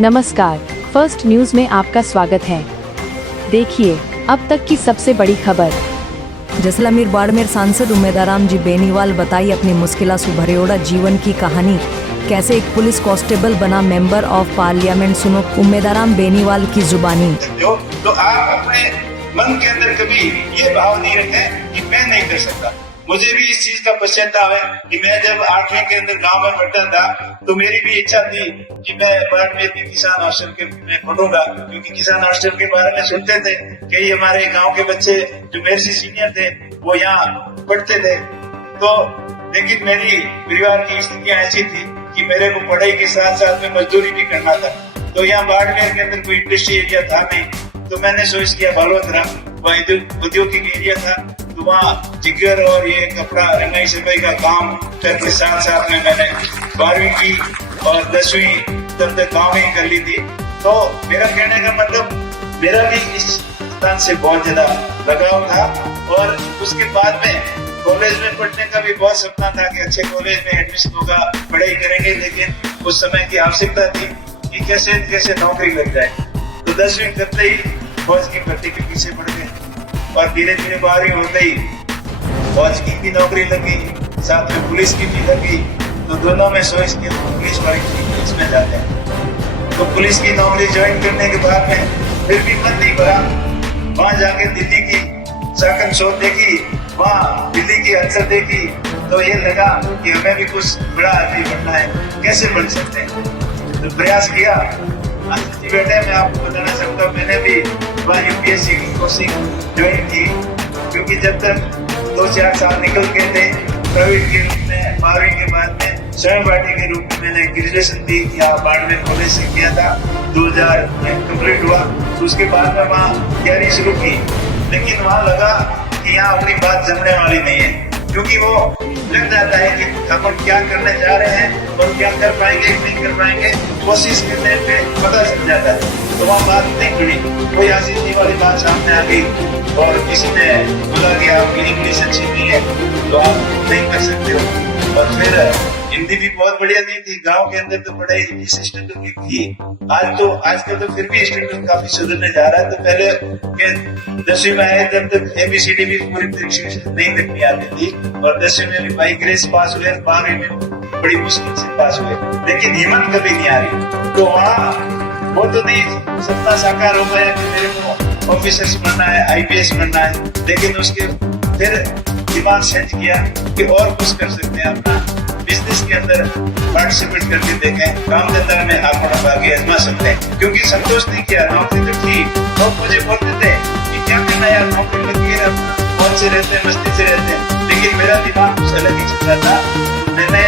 नमस्कार, first news में आपका स्वागत है। देखिए अब तक की सबसे बड़ी खबर। जैसलमेर बाड़मेर सांसद उम्मेदाराम जी बेनीवाल बताई अपनी मुश्किल सुभरेड़ा जीवन की कहानी। कैसे एक पुलिस कांस्टेबल बना मेंबर ऑफ पार्लियामेंट, सुनो उम्मेदाराम बेनीवाल की जुबानी। तो आप अपने मन के अंदर कभी ये भाव नहीं रखें कि मैं नहीं कर सकता। मुझे भी इस चीज का पश्चाताप है कि मैं जब 8वीं के अंदर गांव में पढ़ता था तो मेरी भी इच्छा थी कि मैं बाड़मेर के किसान हॉस्टल के में पढ़ूंगा, क्योंकि किसान हॉस्टल के बारे में सुनते थे कि हमारे गांव के बच्चे जो मेरे से सीनियर थे वो यहाँ पढ़ते थे। तो लेकिन मेरी परिवार की स्थितियां ऐसी थी कि मेरे को पढ़ाई के साथ साथ में मजदूरी भी करना था। तो यहाँ बाड़मेर के अंदर कोई इंडस्ट्री एरिया था नहीं, तो मैंने सोच किया बालवतरा वहाँ औद्योगिक एरिया था, तो वहाँ जिगर और ये कपड़ा रंगाई सफाई का काम करके साथ साथ में मैंने 12वीं की और 10वीं तब तक गाँव में कर ली थी। तो मेरा कहने का मतलब मेरा भी इस स्थान से बहुत ज्यादा लगाव था। और उसके बाद में कॉलेज में पढ़ने का भी बहुत सपना था कि अच्छे कॉलेज में एडमिशन होगा, पढ़ाई करेंगे, लेकिन उस समय की आवश्यकता थी कि कैसे कैसे नौकरी लग जाए। तो 10वीं करते ही फौज की भर्ती के पीछे पड़ गए और धीरे धीरे 12वीं होते ही फौज की भी नौकरी लगी, साथ में पुलिस की भी लगी। तो दोनों में सोच के पुलिस वाली पुलिस में जाते हैं। तो पुलिस की नौकरी ज्वाइन करने के बाद में फिर भी मन नहीं भरा। वहां जाके दिल्ली की साकन शोध देखी, वहाँ दिल्ली की अक्सर देखी, तो ये लगा कि हमें भी कुछ बड़ा आदमी बनना है, कैसे बन सकते हैं। तो प्रयास किया। बेटे मैं आपको बताना चाहूंगा, मैंने भी यूपीएससी की कोचिंग ज्वाइन की, क्योंकि जब तक 2-4 साल निकल गए थे प्राइवेट के रूप में। 12वीं के बाद में सहपाठी के रूप में मैंने ग्रेजुएशन दी यहाँ बाड़मेर कॉलेज से किया था, 2000 में कम्प्लीट हुआ। तो उसके बाद में वहाँ तैयारी शुरू की, लेकिन वहाँ लगा कि यहाँ अपनी बात जमने वाली नहीं है, क्योंकि वो लग जाता है कि अपन क्या करने जा रहे हैं और क्या कर पाएंगे नहीं कर पाएंगे, कोशिश करने पे पता चल जाता है। तो वहाँ बात नहीं जुड़ी, कोई आजीजी वाली बात सामने आ गई और किसी ने बोला कि आपकी इंग्लिश अच्छी नहीं है तो आप नहीं कर सकते हो। और फिर हिंदी भी बहुत बढ़िया नहीं थी, गांव के अंदर तो पढ़ाई इंग्लिश स्टैंडर्ड की थी। आजकल तो फिर भी स्टैंडर्ड काफी सुधरने जा रहा है। तो पहले के 10वीं में आए तब तक ABCD भी पूरी तरीके से नहीं लिखनी आती थी, और 10वीं में भी बाई ग्रेस पास हुए, 12वीं में बड़ी मुश्किल से पास हुए, लेकिन हिम्मत कभी नहीं आ रही। तो वहाँ वो तो नहीं सपना साकार हो गया कि मेरे को ऑफिसर्स बनना है, IPS बनना है, लेकिन उसके फिर दिमाग सेट किया कि और कुछ कर सकते हैं, अपना बिजनेस के अंदर पार्टिसिपेट करके देखें, काम धंधा में आप आगे आजमा सकते हैं। क्योंकि संतोष नहीं किया, नौकरी तो थी, लोग मुझे बोलते थे कि क्या करना यार, नौकरी लगी है, मौज से रहते हैं, मस्ती से रहते हैं, लेकिन मेरा दिमाग कुछ अलग ही चल रहा था। मैंने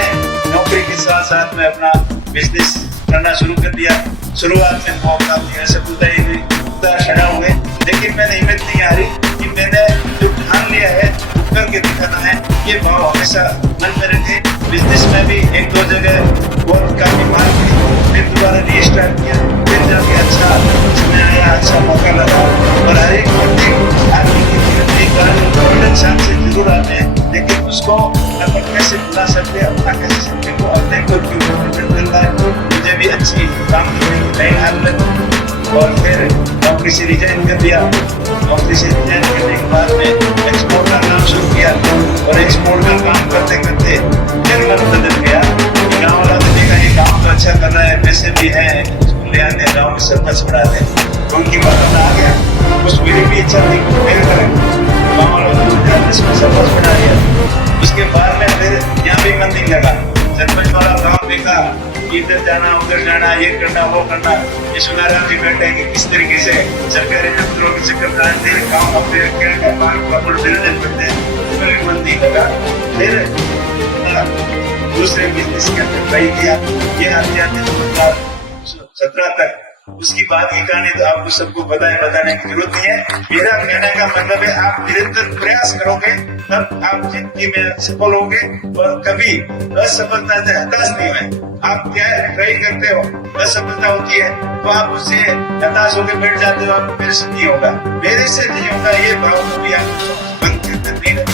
नौकरी के साथ साथ में अपना बिजनेस करना शुरू कर दिया। शुरुआत में बहुत काफी असफलता क्षणा हुए, लेकिन मैंने हिम्मत नहीं हारी कि मैंने जो ठान लिया है करके दिखाना है। ये भाव हमेशा मन में रखे। बिजनेस में भी 1-2 जगह बहुत काफी मार की, फिर दोबारा रीस्टार्ट किया, फिर जाके अच्छा समय आया, अच्छा मौका लगा। और हर एक आदमी की जीवन में गोल्डन चांस से जरूर आते हैं, लेकिन उसको अपन कैसे बुला सकते हैं, अपना कैसे सकते को अपने को करना है। मुझे भी अच्छी काम करने की लाइन हाथ लगी और फिर नौकरी से रिजाइन कर दिया। नौकरी से रिजाइन करने के बाद में एक्सपोर्ट का काम शुरू किया, और एक्सपोर्ट का काम करते करते फिर मन बदल गया। गाँव वाला तो देखा ये काम तो अच्छा कर रहा है, पैसे भी है, ले आते गाँव में सरपंच बढ़ाते, उनकी बात आ गया। कुछ मेरी भी इच्छा थी मेरे करें, गाँव वालों ने सरपंच बना दिया। उसके बाद में फिर यहाँ भी मन नहीं लगा, सरपंच वाला काम देखा, इधर जाना उधर जाना, ये करना वो करना। ये सुनाराम जी बैठे कि किस तरीके से सरकारी दफ्तरों के चक्कर बनाते हैं, काम अपने करते हैं, उसमें भी मन नहीं लगा। फिर दूसरे बिजनेस के अंदर ट्राई किया, ये आते आते 2017 तक। उसकी बाद की कहानी तो आपको सबको बताने की जरूरत नहीं है। मेरा कहने का मतलब है, आप निरंतर प्रयास करोगे तब आप जिंदगी में सफल होगे, और कभी असफलता से हताश नहीं हुए। आप क्या ट्राई करते हो, असफलता होती है तो आप उससे हताश होकर बैठ जाते हो, आप मेरे से नहीं होगा, मेरे से नहीं होगा, ये भाव को भी आप बंद करते नहीं।